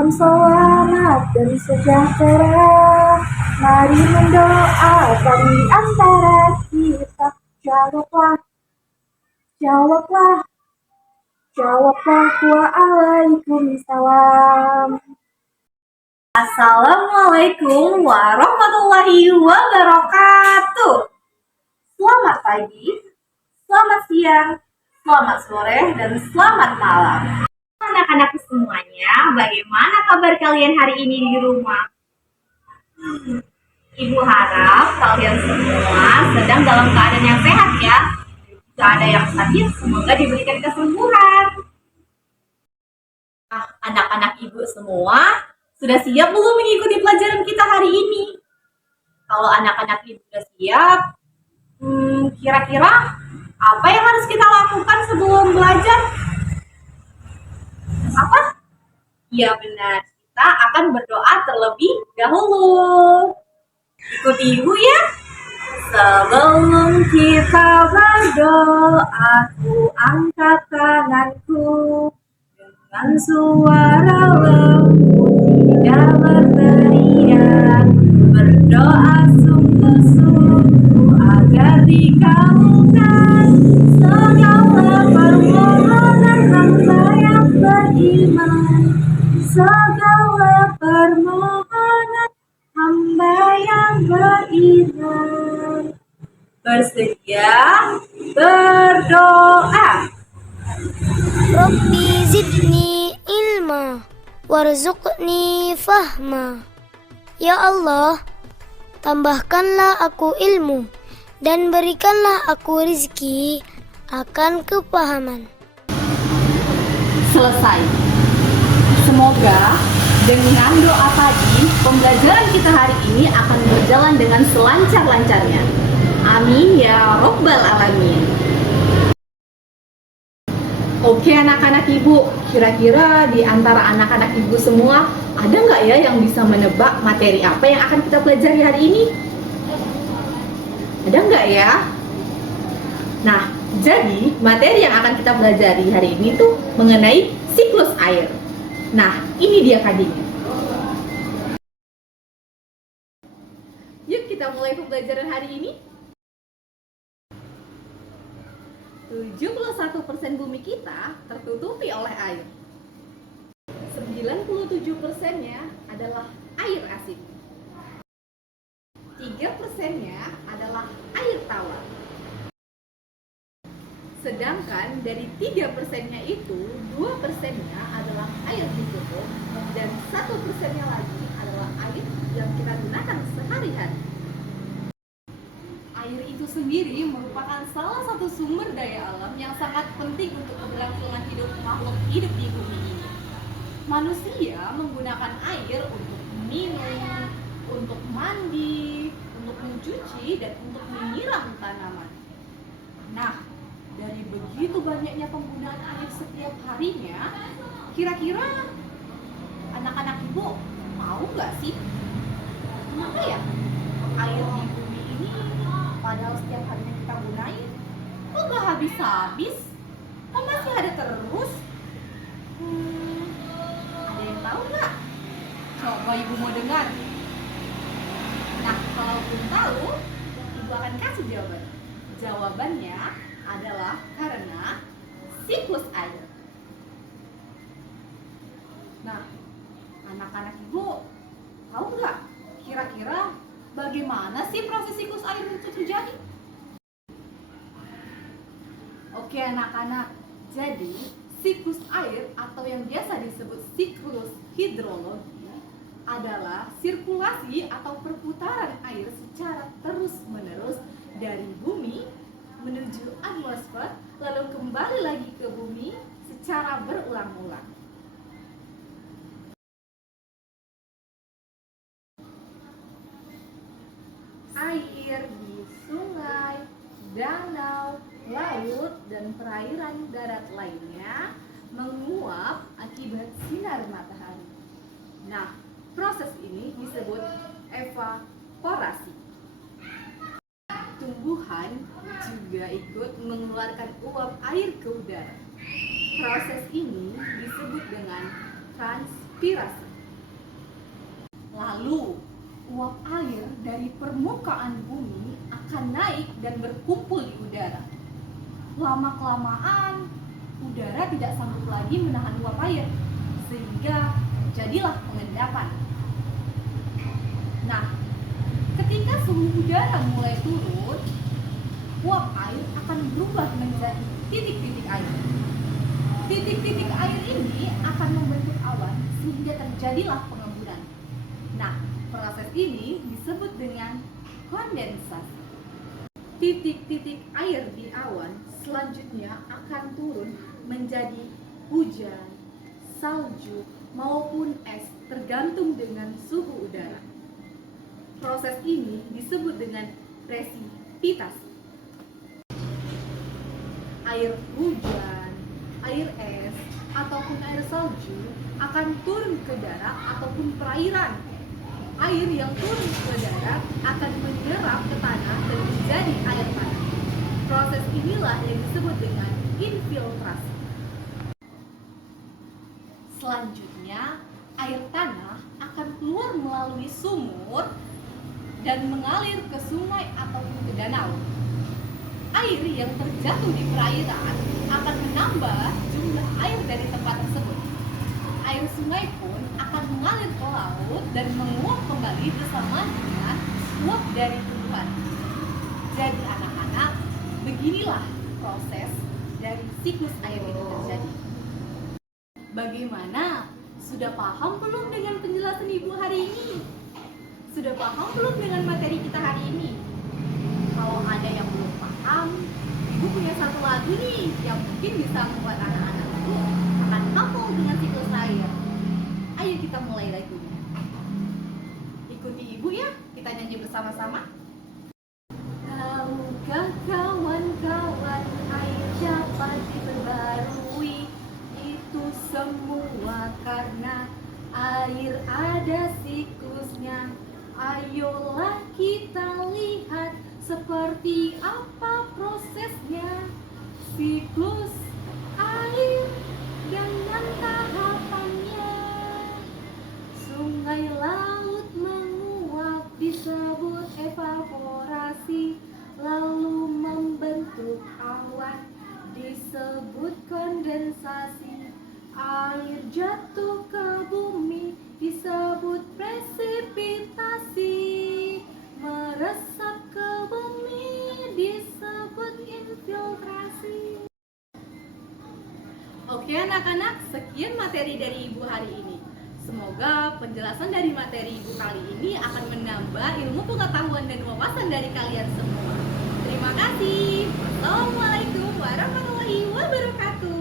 Salam selamat dan sejahtera. Mari mendoakan di antara kita. Jawablah, jawablah, jawablah. Waalaikumsalam. Assalamualaikum warahmatullahi wabarakatuh. Selamat pagi, selamat siang, selamat sore, dan selamat malam. Anak-anak semuanya, bagaimana kabar kalian hari ini di rumah? Ibu harap kalian semua sedang dalam keadaan yang sehat ya. Jika ada yang sakit, semoga diberikan kesembuhan. Anak-anak ibu semua, sudah siap belum mengikuti pelajaran kita hari ini? Kalau anak-anak ibu sudah siap, kira-kira apa yang harus kita lakukan sebelum belajar? Apa? Ya benar, kita akan berdoa terlebih dahulu. Ikuti ibu ya. Sebelum kita berdoa, aku angkat tanganku dengan suara lembut, tidak berteriak, berdoa sungguh-sungguh agar dikabulkan segala permohonan hamba yang beriman, segala permohonan hamba yang beriman. Bersedia berdoa. Rabbi zidni ilma warzuqni fahma. Ya Allah, tambahkanlah aku ilmu dan berikanlah aku rizki akan kepahaman. Selesai. Semoga dengan doa tadi, pembelajaran kita hari ini akan berjalan dengan selancar-lancarnya. Amin ya Rabbal Alamin. Oke anak-anak ibu, kira-kira di antara anak-anak ibu semua, ada nggak ya yang bisa menebak materi apa yang akan kita pelajari hari ini? Ada nggak ya? Nah, jadi materi yang akan kita pelajari hari ini tuh mengenai siklus air. Nah, ini dia kadinya. Yuk kita mulai pembelajaran hari ini. 71% bumi kita tertutupi oleh air. 97%-nya adalah air asin. 3%-nya adalah air tawar. Sedangkan dari 3%-nya itu, 2%-nya adalah air ditutup dan 1%-nya lagi adalah air yang kita gunakan sehari-hari. Air itu sendiri merupakan salah satu sumber daya alam yang sangat penting untuk keberlangsungan hidup makhluk hidup di bumi ini. Manusia menggunakan air untuk minum, untuk mandi, untuk mencuci, dan untuk menyiram tanaman. Nah, dari begitu banyaknya penggunaan air setiap harinya, kira-kira anak-anak ibu mau nggak sih? Kenapa ya air di bumi ini padahal setiap harinya kita gunain kok nggak habis-habis? Kok masih ada terus? Ada yang tahu nggak? Coba ibu mau dengar. Nah, kalaupun tahu, ibu akan kasih jawaban. Jawabannya adalah karena siklus air. Nah, anak-anak ibu tahu nggak kira-kira bagaimana sih proses siklus air itu terjadi? Oke anak-anak, jadi siklus air atau yang biasa disebut siklus hidrologi adalah sirkulasi atau perputaran air secara terus-menerus dari bumi menuju atmosfer lalu kembali lagi ke bumi secara berulang-ulang. Air di sungai, danau, laut, dan perairan darat lainnya menguap akibat sinar matahari. Nah, proses ini disebut evaporasi. Tumbuhan juga ikut mengeluarkan uap air ke udara. Proses ini disebut dengan transpirasi. Lalu, uap air dari permukaan bumi akan naik dan berkumpul di udara. Lama-kelamaan, udara tidak sanggup lagi menahan uap air, sehingga terjadilah pengendapan. Nah, ketika suhu udara mulai turun, uap air akan berubah menjadi titik-titik air. Titik-titik air ini akan membentuk awan sehingga terjadilah pengemburan. Nah, proses ini disebut dengan kondensasi. Titik-titik air di awan selanjutnya akan turun menjadi hujan, salju, maupun es tergantung dengan suhu udara. Proses ini disebut dengan presipitasi. Air hujan, air es, ataupun air salju akan turun ke darat ataupun perairan. Air yang turun ke darat akan menyerap ke tanah dan menjadi air tanah. Proses inilah yang disebut dengan infiltrasi. Selanjutnya, air tanah akan keluar melalui sumur dan mengalir ke sungai ataupun ke danau. Air yang terjatuh di perairan akan menambah jumlah air dari tempat tersebut. Air sungai pun akan mengalir ke laut dan menguap kembali bersama dengan uap dari tumbuhan. Jadi anak-anak, beginilah proses dari siklus air itu terjadi. Bagaimana? Sudah paham belum dengan penjelasan Ibu hari ini? Sudah paham belum dengan materi kita hari ini? Kalau ada yang belum paham, Ibu punya satu lagu nih yang mungkin bisa membuat anak-anak itu akan hafal dengan siklus air. Ayo kita mulai lagunya. Ikuti Ibu ya, kita nyanyi bersama-sama. Tahukah kawan-kawan, air dapat diperbarui? Itu semua karena air ada siklusnya. Ayolah kita lihat seperti apa prosesnya. Siklus air dengan tahapannya. Sungai laut menguap disebut evaporasi, lalu membentuk awan disebut kondensasi. Air jatuh ke bumi disebut presipitasi. Meresap ke bumi disebut infiltrasi. Oke anak-anak, sekian materi dari Ibu hari ini. Semoga penjelasan dari materi Ibu kali ini akan menambah ilmu pengetahuan dan wawasan dari kalian semua. Terima kasih. Wassalamualaikum warahmatullahi wabarakatuh.